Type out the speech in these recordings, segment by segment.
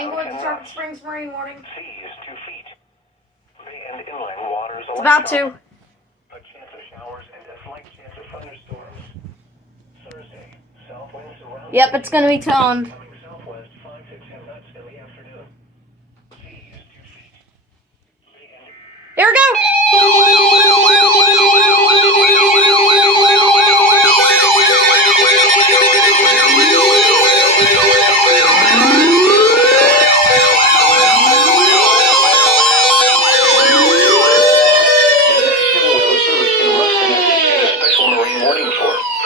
Englewood to Tarpon Springs, marine warning. Sea is 2 feet. Bay and inland waters. It's about to. A chance of showers and a slight chance of thunderstorms. Thursday, south winds around. Yep, it's gonna be toned. Coming southwest 5 to 10 knots in the afternoon. Sea is 2 feet. Bay and Here we go.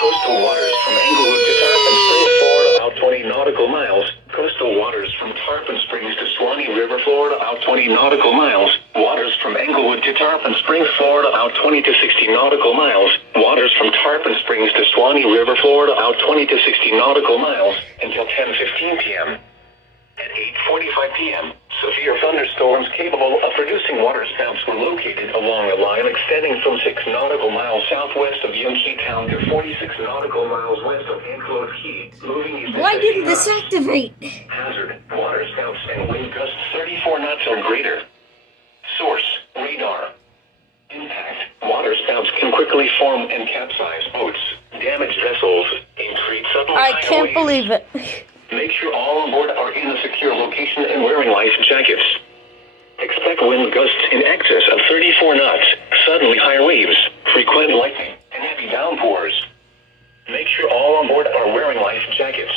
coastal waters from Englewood to Tarpon Springs, Florida, out 20 nautical miles. Coastal waters from Tarpon Springs to Swanee River, Florida, out 20 nautical miles. Waters from Englewood to Tarpon Springs, Florida, out 20 to 60 nautical miles. Waters from Tarpon Springs to Swanee River, Florida, out 20 to 60 nautical miles until 10:15 p.m. At 8:45 p.m., severe thunderstorms capable of producing waterspouts were located along a line extending from 6 nautical miles southwest of Yunqi Town to 46 nautical miles west of Anclote Key, moving east. Why didn't this activate? Hazard, waterspouts and wind gusts 34 knots or greater. Source, radar. Impact, waterspouts can quickly form and capsize boats, damage vessels, and create sudden I can't believe it. Make sure all on board are in a secure location and wearing life jackets. Expect wind gusts in excess of 34 knots, suddenly high waves, frequent lightning, and heavy downpours. Make sure all on board are wearing life jackets.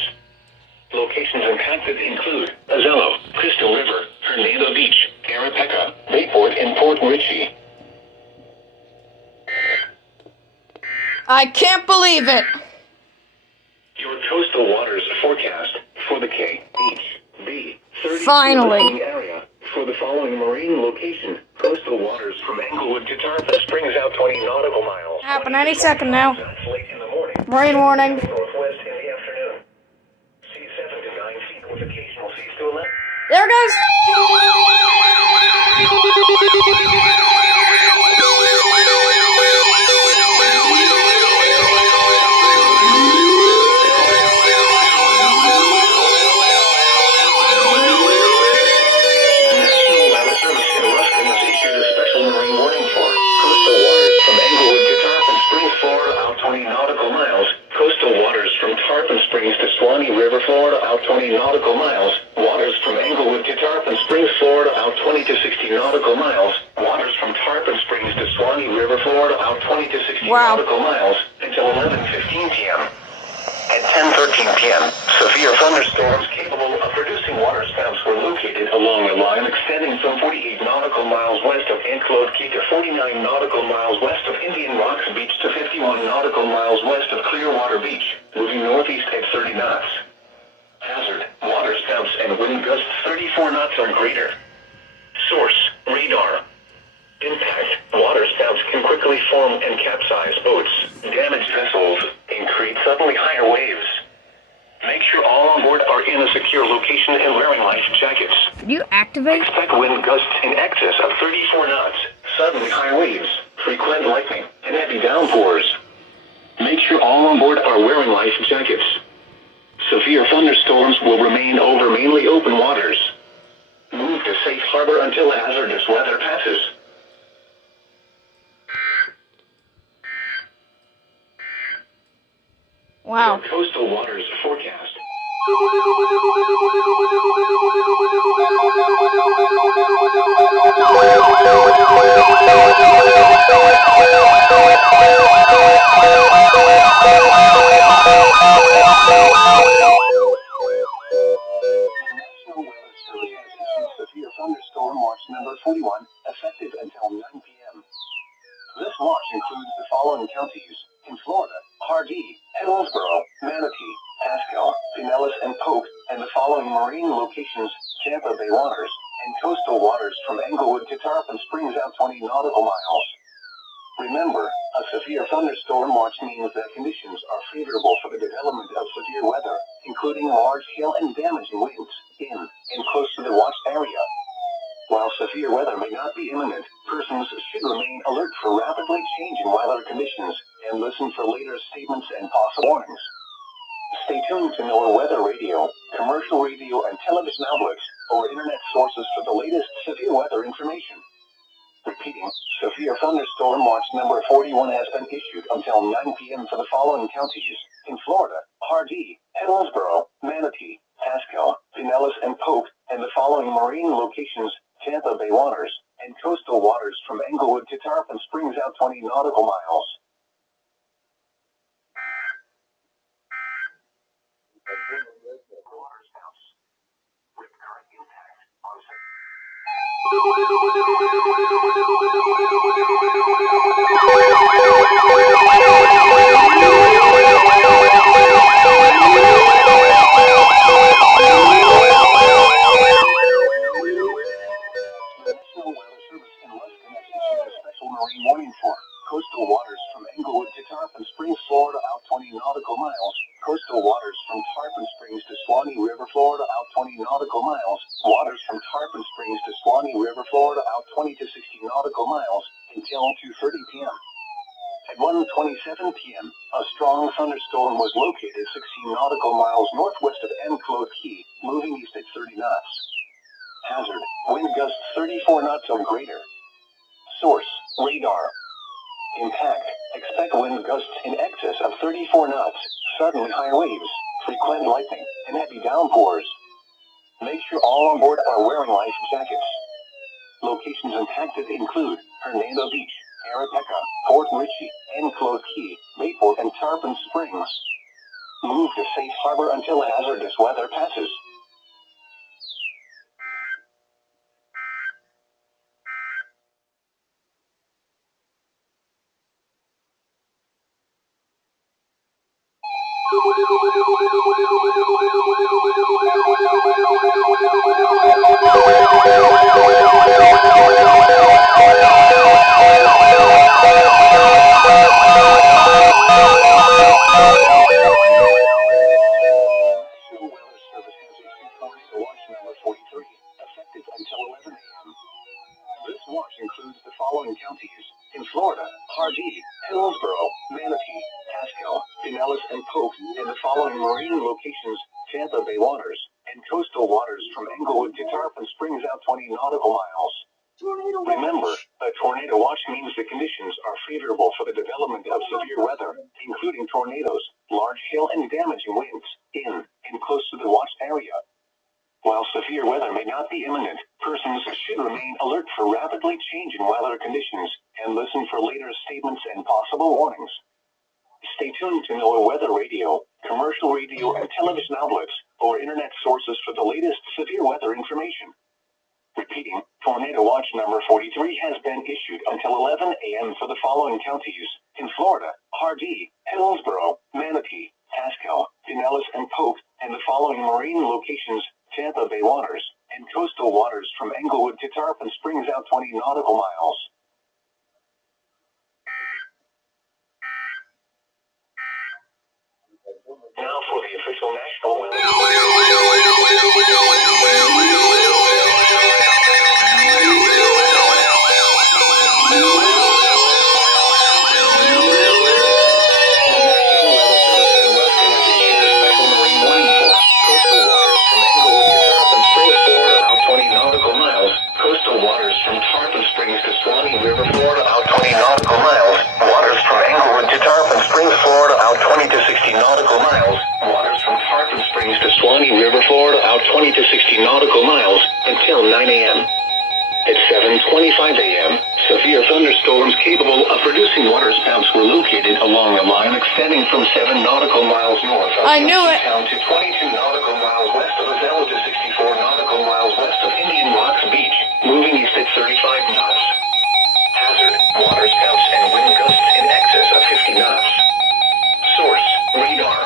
Locations impacted include Azelo, Crystal River, Hernando Beach, Arapaca, Bayport, and Port Richey. I can't believe it. Your coastal waters forecast for the KHB 32 Finally. listening area for the following marine location. Coastal waters from Englewood to Tarpon Springs out 20 nautical miles. Happen any second now. Late in the morning. Marine warning. Northwest in the afternoon. Sea 7 to 9 feet with occasional seas to 11. There it goes. River, Florida, out 20 nautical miles. Waters from Englewood to Tarpon Springs, Florida, out 20 to 60 nautical miles. Waters from Tarpon Springs to Swanee River, Florida, out 20 to 60 nautical miles until 11:15 p.m. At 10:13 p.m., severe thunderstorms capable of producing waterspouts were located along a line extending from 48 nautical miles west of Anclote Key to 49 nautical miles west of Indian Rocks Beach to 51 nautical miles west of Clearwater Beach, moving northeast at 30 knots. Hazard, waterspouts and wind gusts 34 knots or greater. Source, radar. Impact, waterspouts can quickly form and capsize boats, damage vessels, and create suddenly higher waves. Make sure all on board are in a secure location and wearing life jackets. Did you activate? Expect wind gusts in excess of 34 knots, suddenly high waves, frequent lightning, and heavy downpours. Make sure all on board are wearing life jackets. Severe thunderstorms will remain over mainly open waters. Move to safe harbor until hazardous weather passes. Wow. Your coastal waters forecast. Severe thunderstorm watch number 41, effective until 9 p.m. This watch includes the following counties in Florida: Hardee, Hillsborough, Manatee, Pasco, Pinellas, and Polk, and the following marine locations: Tampa Bay waters and coastal waters from Englewood to Tarpon Springs out 20 nautical miles. Remember, a severe thunderstorm watch means that conditions are favorable for the development of severe weather, including large hail and damaging winds, in and close to the watched area. While severe weather may not be imminent, persons should remain alert for rapidly changing weather conditions and listen for later statements and possible warnings. Stay tuned to NOAA Weather Radio, commercial radio and television outlets, or internet sources for the latest severe weather information. Repeating, severe thunderstorm watch number 41 has been issued until 9 p.m. for the following counties in Florida: Hardee, Hillsborough, Manatee, Pasco, Pinellas, and Polk, and the following marine locations: Tampa Bay waters and coastal waters from Englewood to Tarpon Springs out 20 nautical miles. Coastal waters from Englewood to Tarpon Springs, Florida, out 20 nautical miles. Coastal waters from Tarpon Springs to Suwannee River, Florida, out 20 nautical miles. Waters from Tarpon Springs to Suwannee River, Florida, out 20 to 60 nautical miles until 2:30 p.m. At 1:27 p.m., a strong thunderstorm was located 16 nautical miles northwest of Enclosed Key, moving east at 30 knots. Hazard: wind gusts 34 knots or greater. Source: radar. Impact: expect wind gusts in excess of 34 knots, suddenly high waves, frequent lightning, and heavy downpours. Make sure all on board are wearing life jackets. Locations impacted include Hernando Beach, Arapeca, Port Richey, Enclosed Key, Mayport, and Tarpon Springs. Move to safe harbor until hazardous weather passes. This watch includes the following counties in Florida: Hardee, Hillsborough, Manatee, Pasco, Pinellas, and Polk, and the following marine locations: Tampa Bay waters and coastal waters from Englewood to Tarpon Springs out 20 nautical miles. Remember, a tornado watch means the conditions are favorable for the development of severe weather, including tornadoes, large hail, and damaging winds in and close to the watched area. While severe weather may not be imminent, persons should remain alert for rapidly changing weather conditions and listen for later statements and possible warnings. Stay tuned to NOAA Weather Radio, commercial radio and television outlets, or internet sources for the latest severe weather information. Repeating, tornado watch number 43 has been issued until 11 a.m. for the following counties in Florida: Hardee, Hillsborough, Manatee, Pasco, Pinellas, and Polk, and the following marine locations: Tampa Bay waters and coastal waters from Englewood to Tarpon Springs out 20 nautical miles. Now for the official national weather. River, Florida, out 20 nautical miles. Waters from Englewood to Tarpon Springs, Florida, out 20 to 60 nautical miles. Waters from Tarpon Springs to Suwannee River, Florida, out 20 to 60 nautical miles until 9 a.m. At 7:25 a.m., severe thunderstorms capable of producing waterspouts were located along a line extending from 7 nautical miles north of Town to 22 nautical miles west of Azella to 64 nautical miles west of Indian Rocks Beach, moving east at 35 knots. Hazard: waterspouts and wind gusts in excess of 50 knots. Source: radar.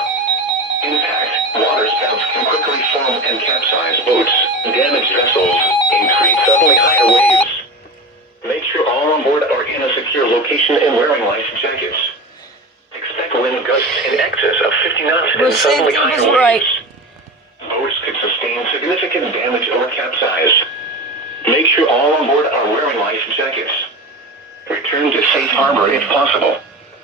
Impact: waterspouts can quickly form and capsize boats, damage vessels, and create suddenly higher waves. Make sure all on board are in a secure location and wearing life jackets. Expect wind gusts in excess of 50 knots and suddenly higher waves. Boats could sustain significant damage or capsize. Make sure all on board are wearing life jackets. Return to safe harbor if possible.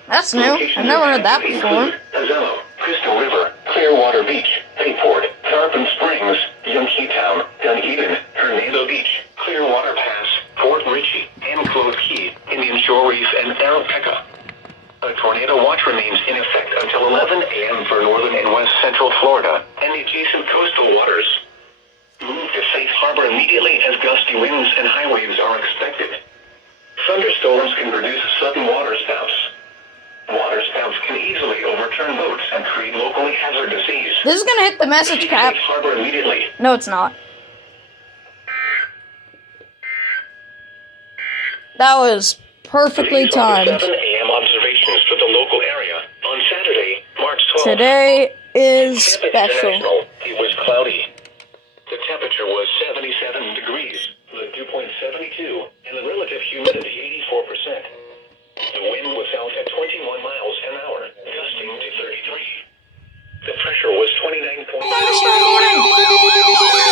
That's new. I've never heard that before. Azella, Crystal River, Clearwater Beach, Bayport, Tarpon Springs, Youngstown, Dunedin, Hernando Beach, Clearwater Pass, Port Richey, Enclosed Key, Indian Shore Reef, and Arapaca. A tornado watch remains in effect until 11 a.m. for northern and west central Florida and the adjacent coastal waters. Move to safe harbor immediately as gusty winds and high waves are expected. Thunderstorms can produce sudden waterspouts. Waterspouts can easily overturn boats and create locally hazardous seas. This is gonna hit the message cap. Safe harbor immediately. No, it's not. That was perfectly timed. 7 a.m. observations for the local area on Saturday, March 12th. Today is special. It was cloudy. The temperature was 77 degrees, the dew point 72, and the relative humidity 84%. The wind was out at 21 miles an hour, gusting to 33. The pressure was 29. Thunderstorm warning!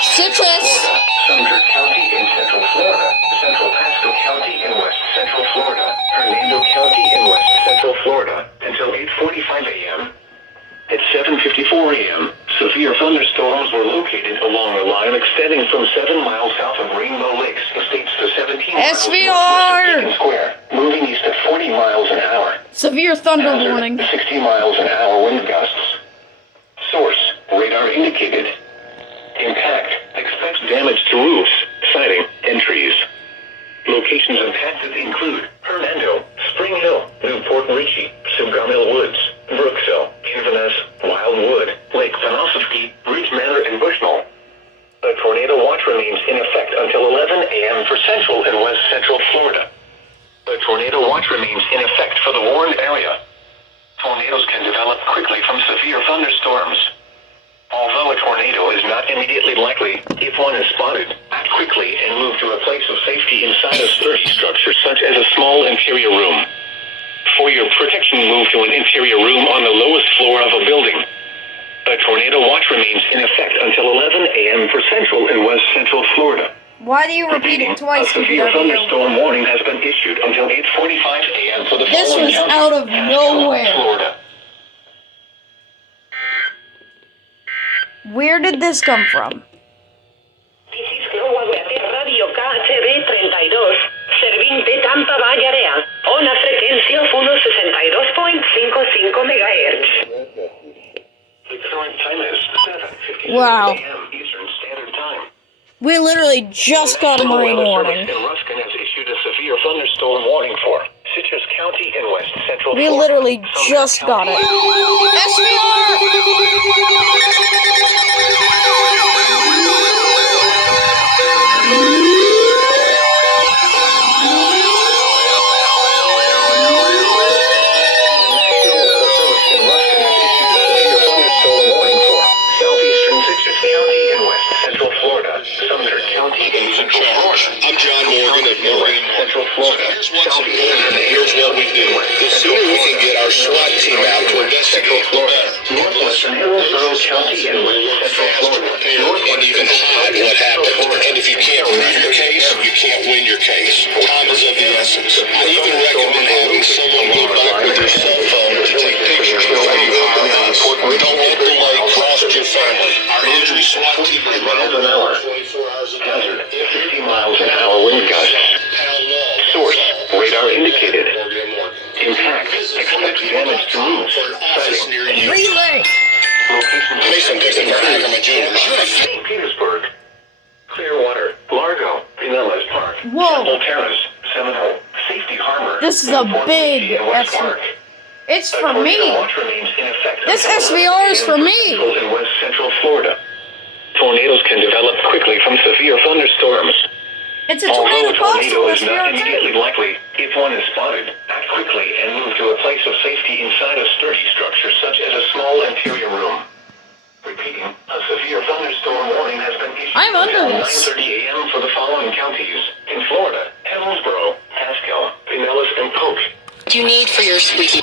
Citrus. Sumter County in Central Florida, Central Pasco County in West Central Florida, Hernando County in West Central Florida, until 8:45 a.m. At 7:54 a.m., severe thunderstorms were located along the line extending from 7 miles south of Rainbow Lakes Estates to 17 miles SVR! northwest of Beacon Square, moving east at 40 miles an hour. Severe thunder Hazard, warning. 60 miles an hour wind gusts. Source, radar indicated. Impact, expect damage to roofs, siding, and trees. Locations impacted include Hernando, Spring Hill, Newport Richey, Sugarmill Woods, Brooksville, Inverness, Wildwood, Lake Panosofsky, Ridge Manor, and Bushnell. A tornado watch remains in effect until 11 a.m. for central and west central Florida. A tornado watch remains in effect for the warned area. Tornadoes can develop quickly from severe thunderstorms. Although a tornado is not immediately likely, if one is spotted, act quickly and move to a place of safety inside a sturdy structure such as a small interior room. For your protection, move to an interior room on the lowest floor of a building. A tornado watch remains in effect until 11 a.m. for central and west central Florida. Why do you repeat it twice? A severe thunderstorm warning has been issued until 8:45 a.m. for the This following was counties: out of Pasco, nowhere. Florida. Where did this come from? This is Global Radio KHB 32, servint de Tampa Bay Area, on a frecuencia 162.55 MHz. The current time is 7:57 Wow. a.m. Eastern Standard Time. We literally just got a marine warning. And Ruskin has issued a severe thunderstorm warning for Citrus County in west central We Florida. literally Sumter just got County. it. SVR! I'm John Morgan of Morgan Central Florida. Here's what's important. Here's what we do. The sooner we can get our SWAT team out to investigate, the better. Northwestern Hillsborough County and west central Florida. And even hide what happened. And if you can't prove your case, you can't win your case. Time is of the essence. I even recommend having someone go back with your cell phone to take pictures before you hire us. Don't let delay cost your family. Our injury SWAT team is Miles an hour. 24 hours a day. Hazard, 50 miles an hour wind gusts. Source, radar indicated. Impact, expect damage to roofs, siding, and Relay! locations. Mason Dixon from Ackerman Jr. St. Petersburg, Clearwater, Largo, Pinellas Park, Whoa. Temple Terrace, Seminole, Safety Harbor. This is a Newport big Richey, and West SVR. Park. It's A for tornado me. watch remains in effect This until SVR is 11 for a.m. me. In west central Florida. Tornadoes can develop quickly from severe thunderstorms. It's a Although tornado a tornado costume is not SVR immediately too. likely, if one is spotted, act quickly and move to a place of safety inside a sturdy structure such as a small interior room. Repeating, a severe thunderstorm warning has been issued I'm under until this. 9:30 a.m. for the following counties: in Florida, Hillsborough, Pasco, Pinellas, and Polk. You need for your squeaky.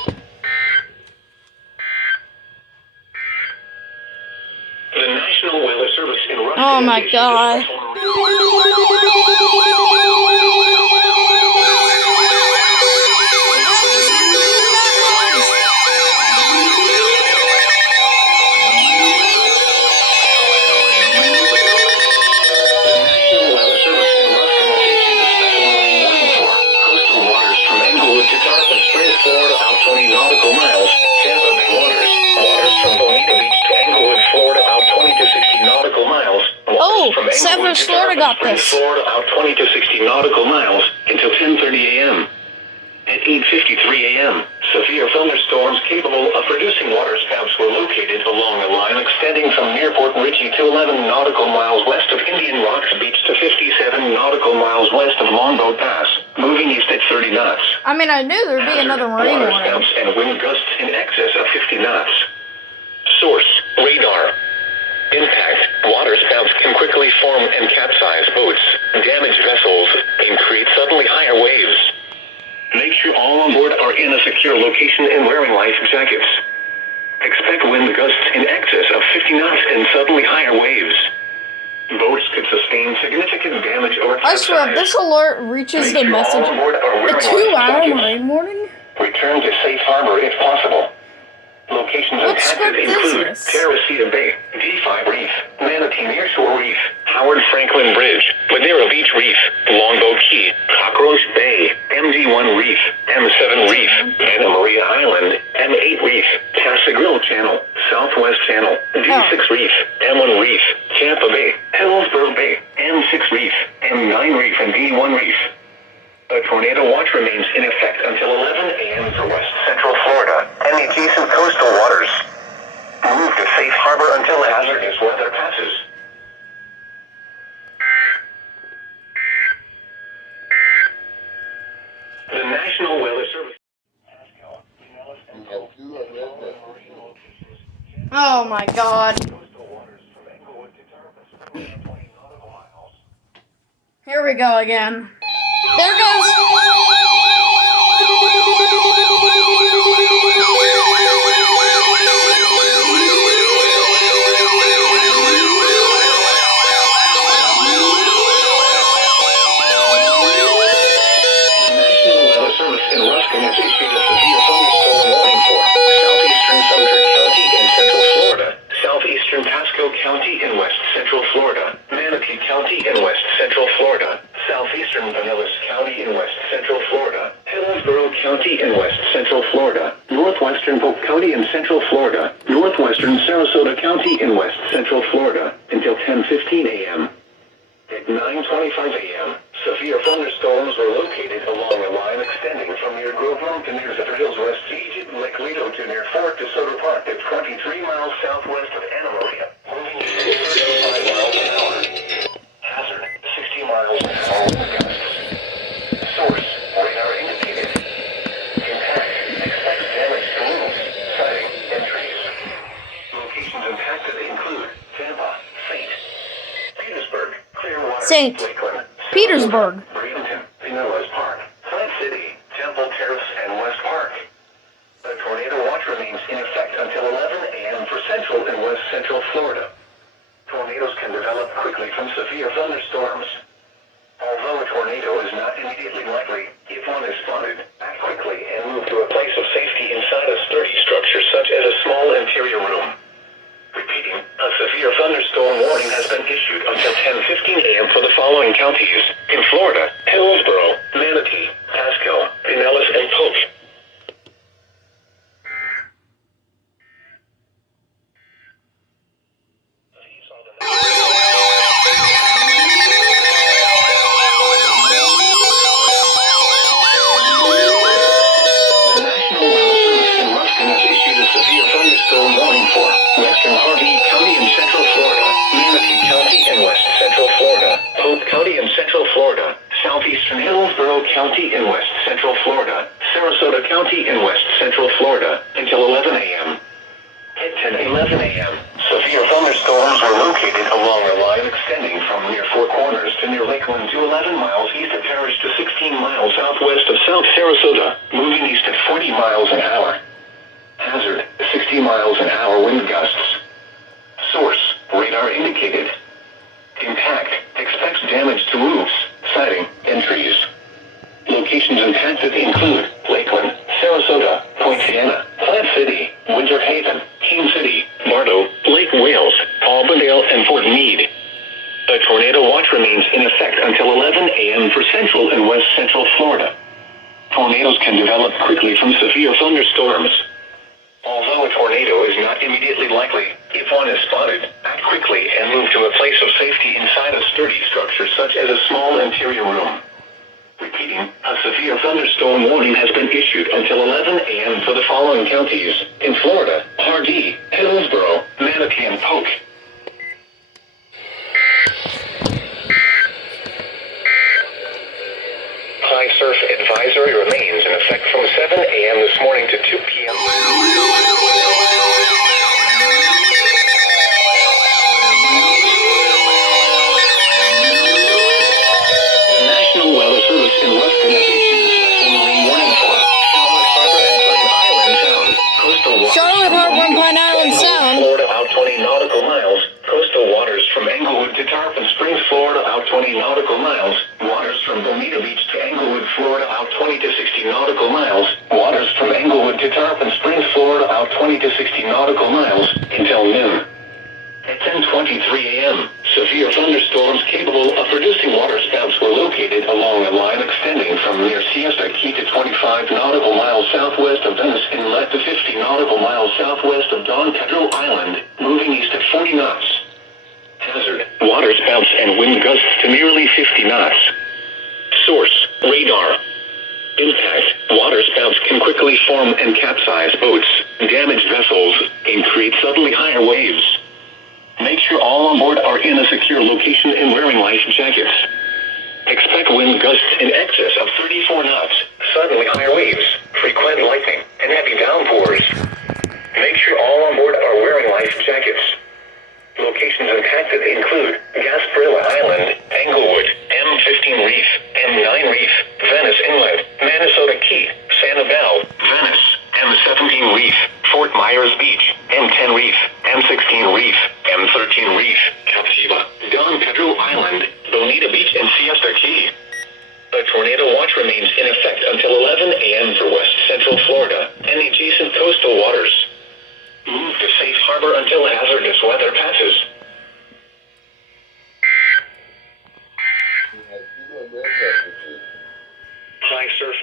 Oh my god. Southwest Florida got this. Florida out 20 to 60 nautical miles until 10:30 a.m. At 8:53 a.m., severe thunderstorms capable of producing waterspouts were located along a line extending from near Port Richey to 11 nautical miles west of Indian Rocks Beach to 57 nautical miles west of Longboat Pass, moving east at 30 knots. I mean, I knew there'd be another marine warning. Waterspouts and wind gusts in excess of 50 knots. Source: radar. Impact: waterspouts can quickly form and capsize boats, damage vessels, and create suddenly higher waves. Make sure all on board are in a secure location and wearing life jackets. Expect wind gusts in excess of 50 knots and suddenly higher waves. Boats could sustain significant damage or capsize. I swear, if this alert reaches the message, a 2-hour marine warning? Return to safe harbor if possible. Locations What impacted script is include this? Teresita Bay, D5 Reef, Manatee Nearshore Reef, Howard Franklin Bridge, Madeira Beach Reef, Longboat Key, Cockroach Bay, MG1 Reef, M7 Reef, Anna Maria Island, M8 Reef, Casagrill Channel, Southwest Channel, D6 Reef, M1 Reef, Tampa Bay, Hillsborough Bay, M6 Reef, M9 Reef, and D1 Reef. A tornado watch remains in effect until 11 a.m. for West Central Florida and the adjacent coastal waters. Move to safe harbor until hazardous weather passes. The National Weather Service. Oh my god. Here we go again. There goes. County in West Central Florida, Manatee County in West Central Florida, Southeastern Pinellas County in West Central Florida, Hillsborough County in West Central Florida, Northwestern Polk County in Central Florida, Northwestern Sarasota County in West Central Florida, until 10:15 a.m. At 9:25 a.m., severe thunderstorms were located along a line extending from near Grove Run to near Zephyr Hills West Egypt, Lake Lido to near Fort DeSoto Park at 23 miles southwest of Anna Maria, moving east at 35 miles an hour. Hazard: 60 miles an hour wind gusts. Source: radar indicated. Impact: expect damage to roofs, siding, and trees. Locations impacted include Tampa, St. Petersburg, Clearwater, St. Lakeland, Petersburg. Bradenton, Pinellas Park, Plant City, Temple Terrace, and West Park. The tornado watch remains in effect until 11 a.m. for Central and West Central Florida. Tornadoes can develop quickly from severe thunderstorms. Although a tornado is not immediately likely, if one is spotted, act quickly and move to a place of safety inside a sturdy structure such as a small interior room. Repeating, a severe thunderstorm warning has been issued until 10:15 a.m. for the following counties in Florida: Hillsborough, Manatee, Pasco, Pinellas, and Polk. County in West Central Florida, Sarasota County in West Central Florida, until 11 a.m. At 10:11 a.m., severe thunderstorms were located along a line extending from near Four Corners to near Lakeland to 11 miles east of Parrish to 16 miles southwest of South Sarasota, moving east at 40 miles an hour. Hazard: 60 miles an hour wind gusts. Source: radar indicated. Impact expects damage to roofs, siding, and trees. Locations impacted include Lakeland, Sarasota, Poinciana, Plant City, Winter Haven, Keene City, Bartow, Lake Wales, Albandale, and Fort Meade. A tornado watch remains in effect until 11 a.m. for central and west central Florida. Tornadoes can develop quickly from severe thunderstorms. Although a tornado is not immediately likely, if one is spotted, act quickly and move to a place of safety inside a sturdy structure such as a small interior room. Repeating, a severe thunderstorm warning has been issued until 11 a.m. for the following counties in Florida: Hardee, Hillsborough, Manatee, and Polk. High surf advisory remains in effect from 7 a.m. this morning to 2 p.m. The National Weather Service in Western has issued a special marine warning for Charlotte Harbor and Pine Island Sound. Coastal waters Charlotte from Harbor and Bermuda Pine Island to Sound. Florida out 20 nautical miles. Coastal waters from Englewood to Tarpon Springs, Florida out 20 nautical miles. Waters from Bermuda Beach to Englewood, Florida out 20 to 60 nautical miles. Waters from Englewood to Tarpon Springs, Florida out 20 to 60 nautical miles until noon. At 10:23 a.m., severe thunderstorms capable of producing waterspouts were located along a line extending from near Siesta Key to 25 nautical miles southwest of Venice Inlet to 50 nautical miles southwest of Don Pedro Island, moving east at 40 knots. Hazard: waterspouts and wind gusts to nearly 50 knots. Source: radar. Impact: waterspouts can quickly form and capsize boats, damage vessels, and create suddenly higher waves. Make sure all on board are in a secure location and wearing life jackets. Expect wind gusts in excess of 34 knots, suddenly higher waves, frequent lightning, and heavy downpours. Make sure all on board are wearing life jackets. Locations impacted include Gasparilla Island, Englewood, M15 Reef, M9 Reef, Venice Inlet, Minnesota Key, Sanibel, Venice, M17 Reef, Fort Myers Beach, M10 Reef, M16 Reef, M13 Reef, Capsiva, Don Pedro Island, Bonita Beach, and Siesta Key. A tornado watch remains in effect until 11 a.m. for west central Florida and the adjacent coastal waters. Move to safe harbor until hazardous weather passes. High surf